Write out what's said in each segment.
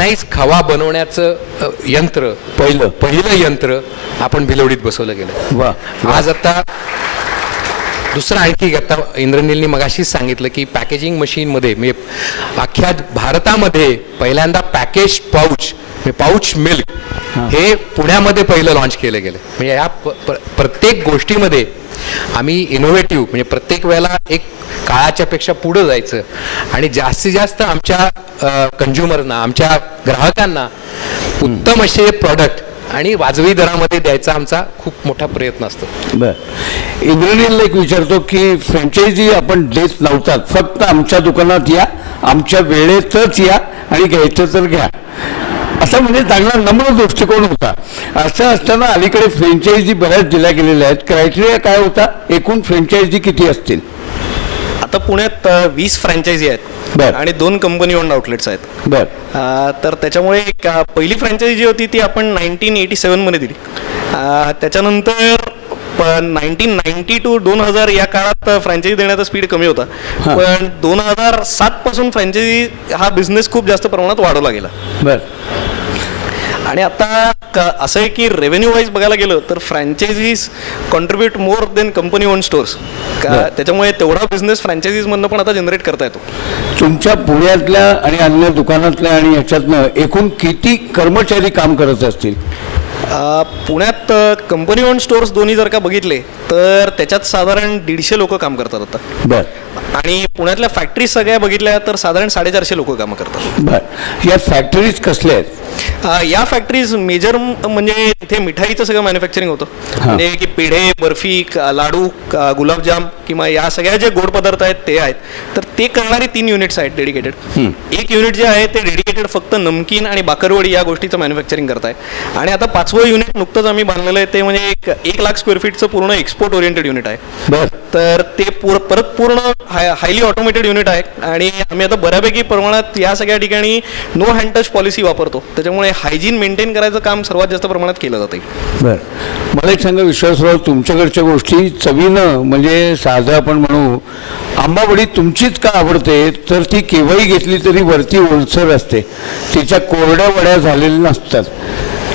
नाहीच खवा बनवण्याचं यंत्र पहिलं यंत्र आपण भिलवडीत बसवलं गेलं. वा. आज आता दुसरं आणखी आता इंद्रनीलनी मगाशीच सांगितलं की पॅकेजिंग मशीनमध्ये म्हणजे अख्ख्या भारतामध्ये पहिल्यांदा पॅकेज पाऊच मिल्क हे पुण्यामध्ये पहिलं लॉन्च केलं गेलं. म्हणजे या प्रत्येक गोष्टीमध्ये आम्ही इनोव्हेटिव्ह म्हणजे प्रत्येक वेळेला एक काळाच्या पेक्षा पुढं जायचं आणि जास्तीत जास्त आमच्या कंझ्युमरना आमच्या ग्राहकांना उत्तम असे प्रॉडक्ट आणि वाजवी दरामध्ये द्यायचा आमचा खूप मोठा प्रयत्न असतो. बरं, इंद्रनीलला एक विचारतो की फ्रँचायझी आपण देत नव्हतात, फक्त आमच्या दुकानात या, आमच्या वेळेतच या आणि घ्यायचं तर घ्या, असा म्हणजे चांगला नम्र दृष्टिकोन होता. असं असताना अलीकडे फ्रँचायझी बऱ्याच दिल्या गेलेल्या आहेत. क्रायटेरिया काय होता? एकूण फ्रँचायझी किती असतील? आता पुण्यात 20 फ्रँचायझी आहेत आणि 2 कंपनी ओन्ड आउटलेट्स आहेत. बरं. तर त्याच्यामुळे पहिली फ्रँचायझी जी होती ती आपण 1987 मध्ये दिली. त्याच्यानंतर 1990 to 2000 या काळात फ्रँचायझी देण्याचा स्पीड कमी होता, पण 2007 पासून फ्रँचायझी हा बिझनेस खूप जास्त प्रमाणात वाढवला गेला. बरं. आणि आता असं आहे की रेव्हेन्यू वाईज बघायला गेलं तर franchises contribute more than company on stores. त्याच्यामुळे तेवढा बिझनेस फ्रँचायझीजमधनं पण आता जनरेट करता येतो. तुमच्या पुण्यातल्या आणि अन्य दुकानातल्या आणि ह्याच्यातनं एकूण किती कर्मचारी काम करत असतील? पुण्यात कंपनी ओन स्टोर्स दोन्ही जर का बघितले तर त्याच्यात साधारण 150 लोक काम करतात आता. बरं. आणि पुण्यातल्या फॅक्टरीज सगळ्या बघितल्या तर साधारण 450 लोक कामं करतात. बरं. या फॅक्टरीज कसल्या आहेत? या फॅक्टरीज मेजर म्हणजे तिथे मिठाईचं सगळं मॅन्युफॅक्चरिंग होतं, म्हणजे की पेढे, बर्फी, लाडू, गुलाबजाम किंवा या सगळ्या जे गोड पदार्थ आहेत ते आहेत. तर ते करणारी 3 युनिट्स आहेत डेडिकेटेड. एक युनिट जे आहे ते डेडिकेटेड फक्त नमकीन आणि बाकरवडी या गोष्टीचं मॅन्युफॅक्चरिंग करत आहे. आणि आता 5वं युनिट नुकतंच आम्ही बांधलेलं आहे, ते म्हणजे 1 लाख स्क्वेअर फीटचं पूर्ण एक्सपोर्ट ओरिएंटेड युनिट आहे. तर ते परत पूर्ण हायली ऑटोमेटेड युनिट आहे आणि आम्ही आता बऱ्यापैकी प्रमाणात या सगळ्या ठिकाणी नो हँड टच पॉलिसी वापरतो. त्याच्यामुळे हायजीन मेंटेन करायचं काम सर्वात जास्त प्रमाणात केलं जातं. बरं. मला एक सांगा विश्वासराव, तुमच्याकडच्या गोष्टी चवीनं म्हणजे साधं आपण म्हणू आंबावडी तुमचीच का आवडते? तर ती केव्हाही घेतली तरी वरती ओलसर असते, तिच्या कोरड्या वड्या झालेल्या नसतात.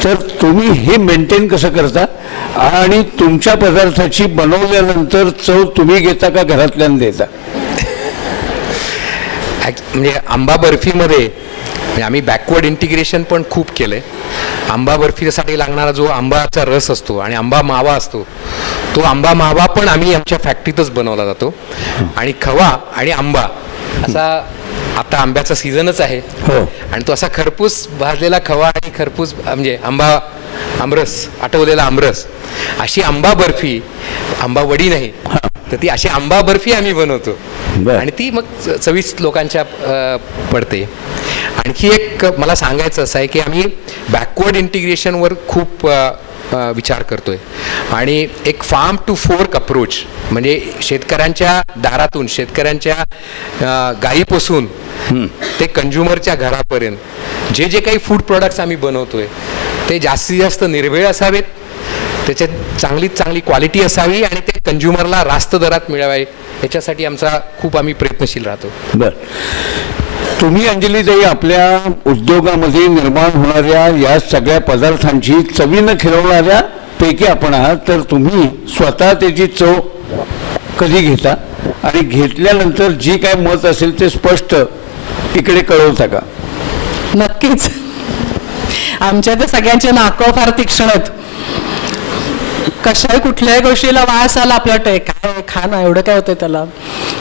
तर तुम्ही हे मेंटेन कसं करता आणि तुमच्या पदार्थाची बनवल्यानंतर चव तुम्ही घेता का घरातल्यानं देता? म्हणजे आंबा बर्फीमध्ये आम्ही बॅकवर्ड इंटिग्रेशन पण खूप केलं आहे. आंबा बर्फीसाठी लागणारा जो आंबाचा रस असतो आणि आंबा मावा असतो, तो आंबा मावा पण आम्ही आमच्या फॅक्टरीतच बनवला जातो. आणि खवा आणि आंबा असा आता आंब्याचा सीझनच आहे आणि तो असा खरपूस भाजलेला खवा आणि खरपूस म्हणजे आमरस, आटवलेला आमरस, अशी आंबा बर्फी, आंबा वडी नाही तर ती अशी आंबा बर्फी आम्ही बनवतो आणि ती मग 24 लोकांच्या पडते. आणखी एक मला सांगायचं असं आहे की आम्ही बॅकवर्ड इंटिग्रेशनवर खूप विचार करतोय आणि एक फार्म टू फोर्क अप्रोच, म्हणजे शेतकऱ्यांच्या दारातून, शेतकऱ्यांच्या गायीपासून ते कंझ्युमरच्या घरापर्यंत जे काही फूड प्रॉडक्ट्स आम्ही बनवतोय ते जास्तीत जास्त निर्भेळ असावेत, त्याच्यात चांगली क्वालिटी असावी आणि ते कंझ्युमरला रास्त दरात मिळावे, याच्यासाठी खूप आम्ही प्रयत्नशील राहतो. बरं. तुम्ही अंजलीताई आपल्या उद्योगामध्ये निर्माण होणाऱ्या या सगळ्या पदार्थांची चवीनं खिरवणाऱ्या पैकी आपण आहात, तर तुम्ही स्वतः त्याची चव कधी घेता आणि घेतल्यानंतर जी काय मत असेल ते स्पष्ट इकडे कळवता का? नक्कीच. आमच्या तर सगळ्यांचे नाकं फार तीक्ष्ण आहेत. कशाही कुठल्याही गोष्टीला वास आला आपल्या वाटतं काय खा ना, एवढं काय होतं त्याला.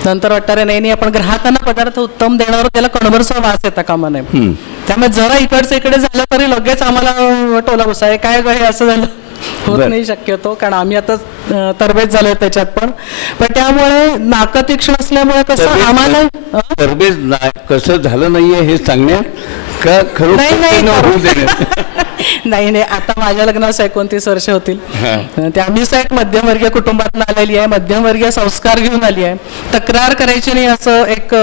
नंतर वाटतं रे नाही आपण ग्राहकांना पदार्थ उत्तम देण्यावर त्याला कणभरचा वास येता कामा नये. त्यामुळे जरा इकडचं इकडे झालं तरी लगेच आम्हाला टोला बसा आहे काय काय असं झालं होत नाही शक्यतो, कारण आम्ही आता तरबेज झालोय त्याच्यात पण त्यामुळे नाकं तीक्ष्ण असल्यामुळे कसं आम्हाला तरबेज कसं झालं नाहीये हे सांगण्यात का खरं नाही. आता माझ्या लग्नास 29 वर्ष होतील. आम्हीच एक मध्यमवर्गीय कुटुंबातून आलेली आहे, मध्यमवर्गीय संस्कार घेऊन आली आहे. तक्रार करायची नाही असं एक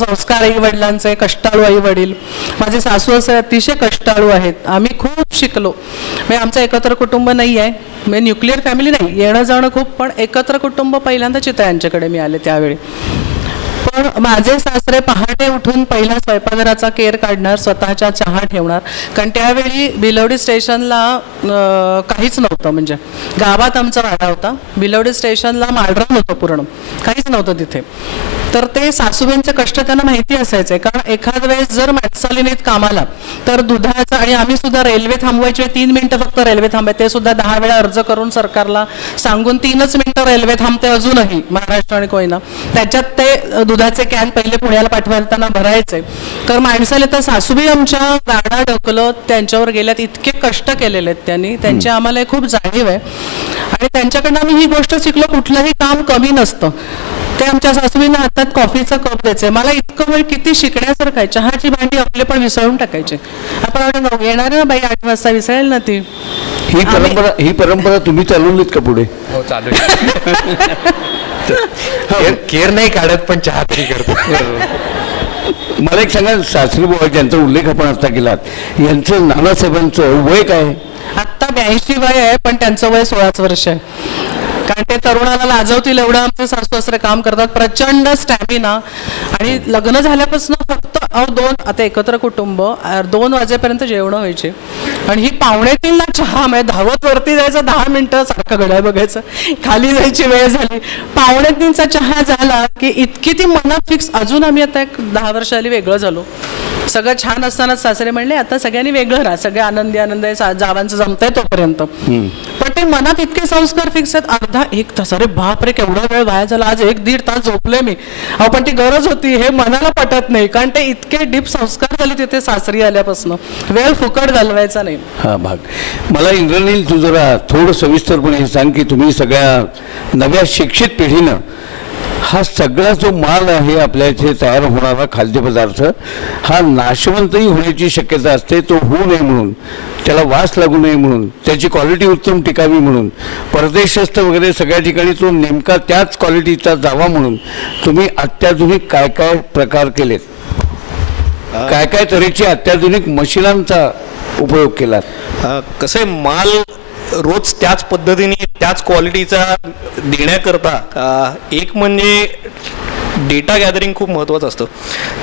संस्कार आई वडिलांचे, कष्टाळू आई वडील. माझे सासू असे अतिशय कष्टाळू आहेत. आम्ही खूप शिकलो. म्हणजे आमचं एकत्र कुटुंब नाही आहे, म्हणजे न्यूक्लिअर फॅमिली नाही, येणं जाणं खूप, पण एकत्र कुटुंब पहिल्यांदाच येतं यांच्याकडे मी आले त्यावेळी. पण माझे सासरे पहाटे उठून पहिला स्वयंपाकघराचा केर काढणार, स्वतःच्या चहा ठेवणार. कारण त्यावेळी बिलवडी स्टेशनला काहीच नव्हतं, म्हणजे गावात आमचा वाडा होता, बिलवडी स्टेशनला माळरान होतं पूर्ण, काहीच नव्हतं तिथे. तर ते सासूबाईंचे कष्ट त्यांना माहिती असायचे. कारण एखाद वेळेस जर माणसाली नाहीत कामाला तर दुधाचा, आणि आम्ही सुद्धा रेल्वे थांबवायची 3 मिनिटं फक्त रेल्वे थांबाय, ते सुद्धा 10 वेळा अर्ज करून सरकारला सांगून 3च मिनिटं रेल्वे थांबते अजूनही महाराष्ट्र आणि कोयना. त्याच्यात ते दुधाचे कॅन पहिले पुण्याला पाठवताना भरायचे. तर माणसाला तर सासूबाई आमच्या गाडा ढकलत त्यांच्यावर गेल्यात, इतके कष्ट केलेले आहेत त्यांनी, त्यांची आम्हाला खूप जाणीव आहे. आणि त्यांच्याकडनं आम्ही ही गोष्ट शिकलो, कुठलंही काम कमी नसतं. ते आमच्या सासूबाईंना हातात कॉफीचा कप द्यायचे. मला इतकं वेळ किती शिकण्यासारखं आहे. चहाची भांडी आपले पण विसळून टाकायचे. आपण येणार ना बाई 8 वाजता विसळेल ना ती. ही परंपरा तुम्ही चालवलीत का पुढे? हो, चालू केअर नाही काढत पण चहा तरी करतो. मला एक सांगा, सासरी बुवा ज्यांचा उल्लेख आपण आता केलात, यांचं नानासाहेबांचं वय काय? आत्ता 82 वय आहे, पण त्यांचं वय 16 वर्ष आहे. कारण ते तरुणाला लाजवतील एवढं आमचे सासू सासरे काम करतात. प्रचंड स्टॅमिना. आणि लग्न झाल्यापासून फक्त 2, आता एकत्र कुटुंब, 2 वाजेपर्यंत जेवण व्हायचे. आणि ही 2:45ला चहा, म्हणजे धावत वरती जायचं 10 मिनिटं, सारखं घड्याळ बघायचं, खाली जायची वेळ झाली, 2:45चा चहा झाला की इतकी ती मनात फिक्स. अजून आम्ही आता एक 10 वर्ष आली वेगळं झालो. सगळं छान असतानाच सासरे म्हणले आता सगळ्यांनी वेगळं राहा, सगळे आनंदी आहे, जावांचं जमतंय तोपर्यंत. पण ते मनात इतके संस्कार फिक्स आहेत. अर्धा 1 तास, अरे बापरे केवढा वेळ वाया झाला, आज 1-1.5 तास झोपले मी. पण ती गरज होती, हे मनाला पटत नाही. कारण ते इतके डीप संस्कार झाले तिथे सासरी आल्यापासून, वेळ फुकट घालवायचा नाही. हा भाग मला इंद्रनील तू जरा थोडं सविस्तरपणे हे सांग की तुम्ही सगळ्या नव्या शिक्षित पिढीनं हा सगळा जो माल आहे आपल्या इथे तयार होणारा खाद्यपदार्थ हा नाशवंतही होण्याची शक्यता असते. तो होऊ नये म्हणून, त्याला वास लागू नये म्हणून, त्याची क्वालिटी उत्तम टिकावी म्हणून, परदेशस्थ वगैरे सगळ्या ठिकाणी तो नेमका त्याच क्वालिटीचा जावा म्हणून तुम्ही अत्याधुनिक काय काय प्रकार केलेत, काय काय तऱ्हेची अत्याधुनिक मशिनांचा उपयोग केलात? कसं आहे, माल रोज त्याच पद्धतीने त्याच क्वालिटीचा देण्याकरता एक म्हणजे डेटा गॅदरिंग खूप महत्त्वाचं असतं.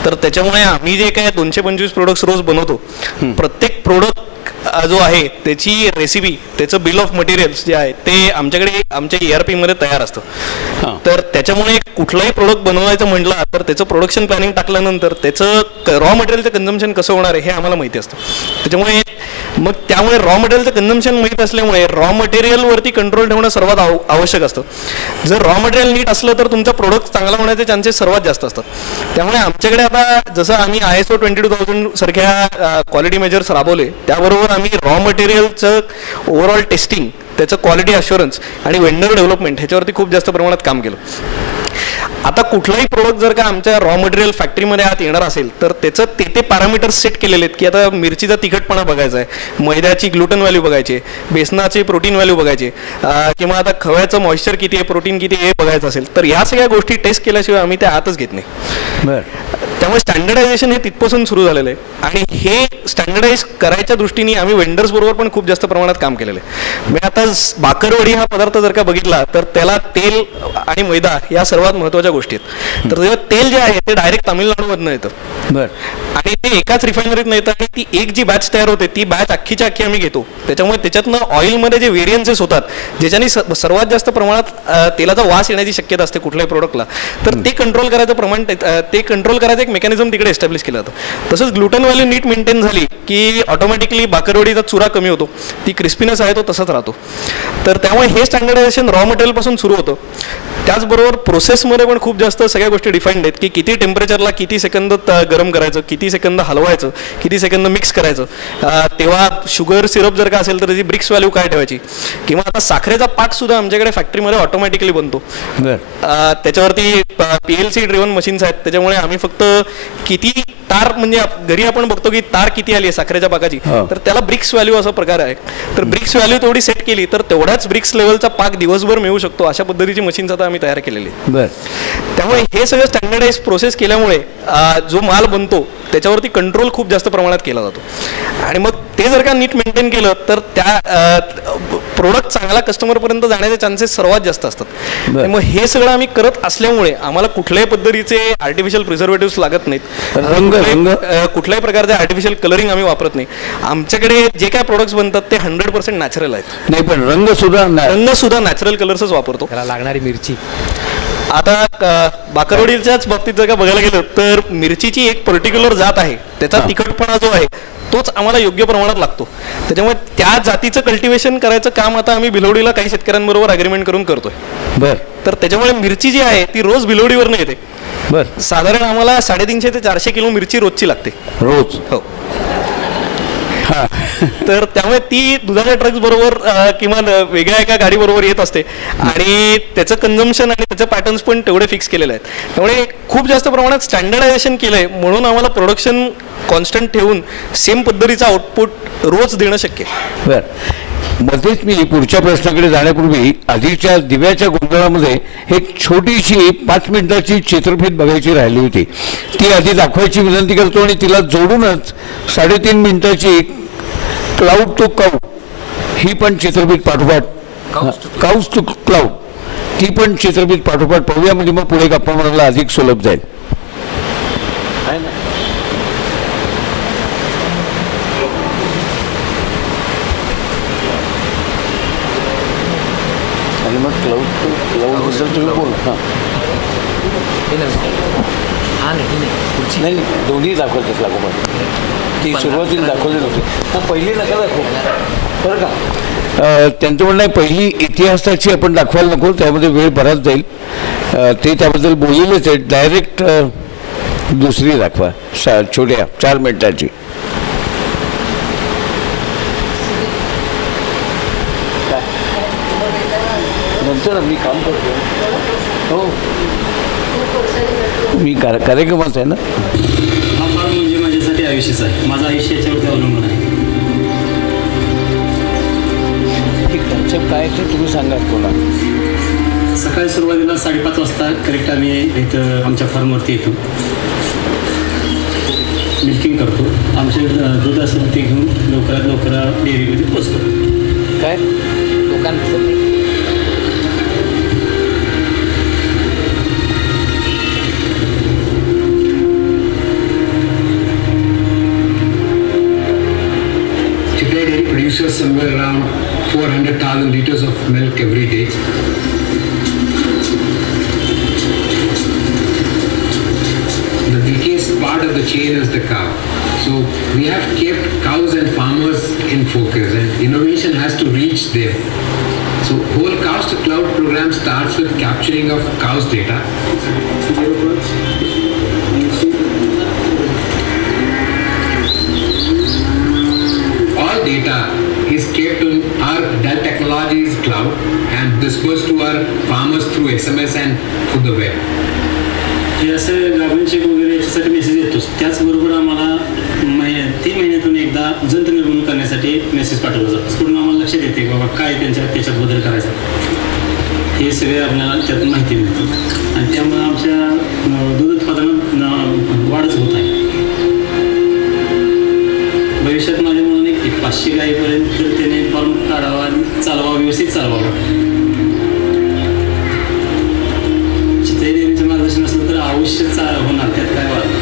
तर त्याच्यामुळे आम्ही जे काय 225 प्रोडक्ट्स रोज बनवतो, प्रत्येक प्रोडक्ट जो आहे त्याची रेसिपी, त्याचं बिल ऑफ मटेरियल्स जे आहे ते आमच्याकडे आमच्या ERP मध्ये तयार असतं. तर त्याच्यामुळे कुठलाही प्रोडक्ट बनवायचं म्हटलं तर त्याचं प्रोडक्शन प्लॅनिंग टाकल्यानंतर त्याचं रॉ मटेरियलचं कन्झम्पशन कसं होणार आहे हे आम्हाला माहिती असतं. त्यामुळे रॉ मटेरियलचं कन्झम्पशन माहीत असल्यामुळे रॉ मटेरियलवरती कंट्रोल ठेवणं सर्वात आवश्यक असतं. जर रॉ मटेरियल नीट असलं तर तुमचा प्रोडक्ट चांगला होण्याचे चान्सेस सर्वात जास्त असतात. त्यामुळे आमच्याकडे आता जसं आम्ही ISO 22000 सारख्या क्वालिटी मेजर्स राबवले, त्याबरोबर आम्ही रॉ मटेरियलचं ओव्हरऑल टेस्टिंग, त्याचं क्वालिटी अश्युरन्स आणि वेंडर डेव्हलपमेंट ह्याच्यावरती खूप जास्त प्रमाणात काम केलं. आता कुठलाही प्रोडक्ट जर का आमच्या रॉ मटेरियल फॅक्टरीमध्ये आत येणार असेल तर त्याचं ते पॅरामीटर्स सेट केलेले आहेत की आता मिरचीचा तिखटपणा बघायचा आहे, मैद्याची ग्लुटन व्हॅल्यू बघायची, बेसनाची प्रोटीन व्हॅल्यू बघायची, किंवा आता खव्याचं मॉइश्चर किती आहे, प्रोटीन किती आहे हे बघायचं असेल तर ह्या सगळ्या गोष्टी टेस्ट केल्याशिवाय आम्ही त्या आतच घेत नाही. त्यामुळे स्टँडर्डायझेशन हे तिथपासून सुरू झालेलं आहे. आणि हे स्टँडर्डाइज करायच्या दृष्टीने आम्ही वेंडर्स बरोबर पण खूप जास्त प्रमाणात काम केलेलं आहे. मी आता बाकरवडी हा पदार्थ जर का बघितला तर त्याला तेल आणि मैदा या सर्वात महत्त्वाच्या गोष्टी आहेत. तर तेव्हा तेल जे आहे ते डायरेक्ट तामिळनाडूमधनं येतं आणि ते एकाच रिफायनरीत येतं आणि ती एक जी बॅच तयार होते ती बॅच अख्खीच्या अख्खी आम्ही घेतो. त्याच्यामुळे त्याच्यातनं ऑइलमध्ये जे व्हेरियन्सेस होतात ज्याच्याने सर्वात जास्त प्रमाणात तेलाचा वास येण्याची शक्यता असते कुठल्याही प्रोडक्टला, तर ते कंट्रोल करायचं प्रमाण, ते कंट्रोल करायचं एक मेकॅनिझम तिकडे एस्टॅब्लिश केलं जातं. तसंच ग्लुटन व्हॅल्यू नीट मेंटेन झाली की ऑटोमॅटिकली बाकरवडीचा चुरा कमी होतो, ती क्रिस्पीनेस आहे तो तसाच राहतो. तर त्यामुळे हे स्टँडर्डायझेशन रॉ मटेरियलपासून सुरू होतं. त्याचबरोबर प्रोसेसमध्ये पण खूप जास्त सगळ्या गोष्टी डिफाईंड आहेत की किती टेम्परेचरला किती सेकंद गरम करायचं, किती सेकंद हलवायचं, किती सेकंद मिक्स करायचं, तेव्हा शुगर सिरप जर का असेल तर त्याची ब्रिक्स व्हॅल्यू काय ठेवायची, किंवा आता साखरेचा पाक सुद्धा आमच्याकडे फॅक्टरीमध्ये ऑटोमॅटिकली बनतो. त्याच्यावरती PLC ड्रिव्हन मशीन्स आहेत. त्याच्यामुळे आम्ही फक्त किती तार, म्हणजे घरी आपण बघतो की तार किती आली आहे साखरेच्या पाकाची, तर त्याला ब्रिक्स व्हॅल्यू असा प्रकार आहे. तर ब्रिक्स व्हॅल्यू तेवढी सेट केली तर तेवढ्याच ब्रिक्स लेवलचा पाक दिवसभर मिळू शकतो. अशा पद्धतीची मशीन्स आता आम्ही तयार केलेली. त्यामुळे हे सगळं स्टँडर्डाइज प्रोसेस केल्यामुळे जो माल बनतो त्याच्यावरती कंट्रोल खूप जास्त प्रमाणात केला जातो. आणि मग ते जर का नीट मेंटेन केलं तर त्या प्रोडक्ट चांगला कस्टमरपर्यंत जाण्याचे चान्सेस सर्वात जास्त असतात. मग हे सगळं आम्ही करत असल्यामुळे आम्हाला कुठल्याही पद्धतीचे आर्टिफिशियल प्रिझर्वेटिव्स लागत नाहीत, कुठल्याही प्रकारचे आर्टिफिशियल कलरिंग आम्ही वापरत नाही. आमच्याकडे जे काय प्रोडक्ट्स बनतात ते 100% नॅचरल आहेत. नाही पण रंग सुद्धा नॅचरल कलर्सच वापरतो. त्याला लागणारी मिरची आता बाकरवडीच्याच बाबतीत जर का बघायला गेलं तर मिरचीची एक पर्टिक्युलर जात आहे, त्याचा तिखटपणा जो आहे तोच आम्हाला योग्य प्रमाणात लागतो. त्याच्यामुळे त्या जातीचं कल्टिवेशन करायचं काम आता आम्ही भिलवडीला काही शेतकऱ्यांबरोबर अग्रीमेंट करून करतोय. तर त्याच्यामुळे मिरची जी आहे ती रोज भिलवडीवर नाही येते. साधारण आम्हाला 350 ते 400 किलो मिरची रोजची लागते. रोज? हो. तर त्यामुळे ती दुधाच्या ट्रक्स बरोबर किंवा वेगळ्या एका गाडी बरोबर येत असते आणि त्याचं कन्झम्पशन आणि त्याचे पॅटर्न्स पण तेवढे फिक्स केलेले आहेत. त्यामुळे खूप जास्त प्रमाणात स्टँडर्डायझेशन केलंय म्हणून आम्हाला प्रोडक्शन कॉन्स्टंट ठेवून सेम पद्धतीचं आउटपुट रोज देणं शक्य आहे. बरं, मध्येच मी पुढच्या प्रश्नाकडे जाण्यापूर्वी आधीच्या दिव्याच्या गोंधळामध्ये एक छोटीशी 5 मिनिटाची चित्रफित बघायची राहिली होती, ती आधी दाखवायची विनंती करतो आणि तिला जोडूनच 3.5 मिनिटाची क्लाउड टू काऊ ही पण चित्रफित पाठोपाठ, काउस टू क्लाउड ती पण चित्रफित पाठोपाठ पाहूया, म्हणजे मग पुढे गप्पा मारायला अधिक सुलभ जाईल. आणि मग क्लाउडबद्दल तुम्ही बोला. नाही दोन्ही दाखवतात लागोपाठ, ती सुरुवातीला दाखवली नव्हती. मग पहिली नका दाखवू बरं का. त्यांचं म्हणणं आहे पहिली इतिहासाची आपण दाखवायला नको, त्यामध्ये वेळ बराच जाईल, ते त्याबद्दल बोललेलेच आहे. डायरेक्ट दुसरी दाखवा छोट्या 4 मिनिटाची. नंतर मी काम करतो. हो, मी कार्यक्रमाच आहे ना. हा फार म्हणजे माझ्यासाठी आयुष्यच आहे. माझं आयुष्य याच्यावरती अवलंबून आहे. ही कन्सेप्ट काय ते तुम्ही सांगा कोणा. सकाळी सुरुवातीला 5:30 वाजता करेक्ट आम्ही इथं आमच्या फार्मवरती येतो, मिल्किंग करतो. आमचे दूध असेल ते घेऊन लवकरात लवकर डेअरीमध्ये पोचतो. काय लोकांना produces somewhere around 400,000 liters of milk every day. The weakest part of the chain is the cow. So we have kept cows and farmers in focus, and innovation has to reach them. So whole Cows to Cloud program starts with capturing of cows data. All data is kept on our Dell Technologies cloud and dispersed to our farmers through SMS and through the web. हे असं ग्रामीण check वगैरे याच्यासाठी message येतोच. त्याचबरोबर आम्हाला 3 महिन्यातून एकदा जंत निर्मूलन करण्यासाठी मेसेज पाठवला जातो. पूर्ण आम्हाला लक्षात येते की बाबा काय त्याच्यात बदल करायचा, हे सगळे आपल्याला त्यातून माहिती मिळते आणि त्यामुळे आमच्या दूध उत्पादनात वाढच होत आहे. भविष्यात माझ्या मनाने की 500 गायीपर्यंत त्याने फॉर्म काढावा, चालवा, व्यवस्थित चालवावा. चितई देवीचं मार्गदर्शन असलं तर अवश्य होणार, त्यात काय वाद.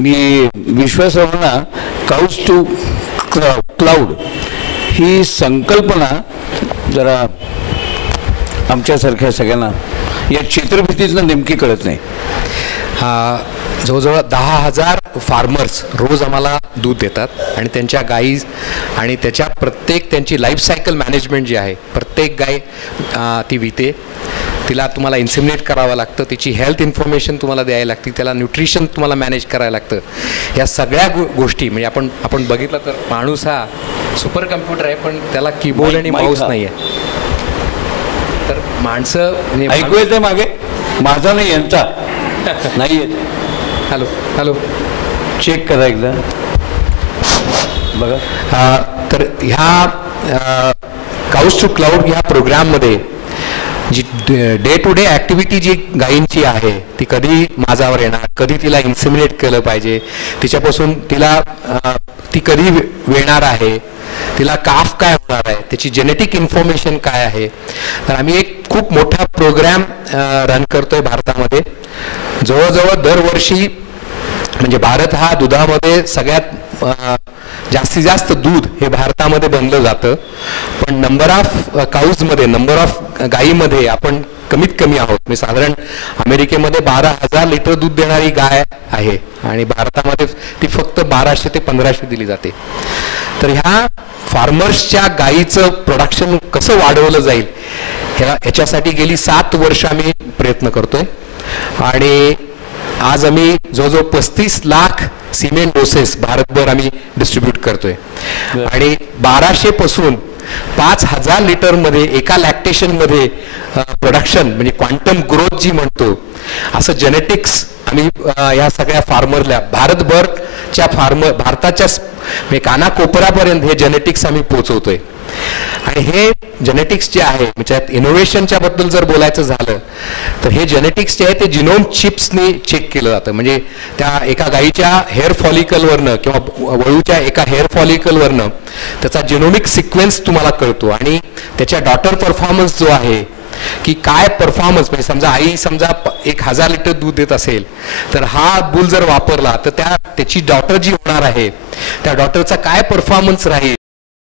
मी विश्वासरावांना काउज टू क्लाउड ही संकल्पना जरा आमच्यासारख्या सगळ्यांना या चित्रफितीतनं नेमकी कळत नाही. जवळजवळ 10,000 फार्मर्स रोज आम्हाला दूध देतात आणि त्यांच्या गायी आणि त्याच्या प्रत्येक त्यांची लाईफ सायकल मॅनेजमेंट जी आहे, प्रत्येक गाय ती विते, तिला तुम्हाला इन्सिमिनेट करावं लागतं, तिची हेल्थ इन्फॉर्मेशन तुम्हाला द्यायला लागते, त्याला न्यूट्रिशन तुम्हाला मॅनेज करायला लागतं. या सगळ्या गोष्टी म्हणजे आपण बघितलं तर माणूस हा सुपर कम्प्युटर आहे, पण त्याला कीबोर्ड आणि माऊस नाही आहे. तर माणसं ऐकू येते मागे, माझा नाही यांचा नाही येत. हॅलो हॅलो चेक करा एकदा बघा. तर ह्या काउज टू क्लाउड ह्या प्रोग्राममध्ये जी डे टू डे ॲक्टिव्हिटी जी गायींची आहे ती कधी माझावर येणार, कधी तिला इन्सिमिनेट केलं पाहिजे, तिच्यापासून तिला ती कधी वेणार आहे, तिला काफ काय होणार आहे, त्याची जेनेटिक इन्फॉर्मेशन काय आहे. तर आम्ही एक खूप मोठा प्रोग्राम रन करतोय भारतामध्ये. जवळजवळ दरवर्षी म्हणजे भारत हा दुधामध्ये सगळ्यात जास्तीत जास्त दूध हे भारतामध्ये बनलं जातं, पण नंबर ऑफ काऊजमध्ये, नंबर ऑफ गायीमध्ये आपण कमीत कमी आहोत. म्हणजे साधारण अमेरिकेमध्ये 12,000 लिटर दूध देणारी गाय आहे आणि भारतामध्ये ती फक्त 1200 ते 1500 दिली जाते. तर ह्या फार्मर्सच्या गायीचं प्रोडक्शन कसं वाढवलं जाईल ह्याच्यासाठी गेली 7 वर्ष आम्ही प्रयत्न करतोय आणि आज आम्ही जवळजवळ 35 लाख सिमेंट डोसेस भारतभर आम्ही डिस्ट्रीब्यूट करतोय आणि 1200 पासून 5,000 लिटरमध्ये एका लॅक्टेशनमध्ये प्रोडक्शन म्हणजे क्वांटम ग्रोथ जी म्हणतो असं जेनेटिक्स आम्ही या सगळ्या फार्मरला भारतभरच्या भारताच्या म्हणजे कानाकोपऱ्यापर्यंत हे जेनेटिक्स आम्ही पोहोचवतोय. आणि हे जेनेटिक्स जे आहे म्हणजे इनोव्हेशनच्या बद्दल जर बोलायचं झालं तर हे जेनेटिक्स जे आहे ते जिनोम चिप्सनी चेक केलं जातं. म्हणजे त्या एका गायीच्या हेअर फॉलिकलवरनं किंवा वळूच्या एका हेअर फॉलिकलवरनं त्याचा जिनोमिक सिक्वेन्स तुम्हाला कळतो आणि त्याच्या डॉटर परफॉर्मन्स जो आहे की काय परफॉर्मन्स म्हणजे समजा आई 1000 लिटर दूध देत असेल तर हा बुल जर वापरला तर त्याची डॉटर जी होणार आहे त्या डॉटरचा काय परफॉर्मन्स राहील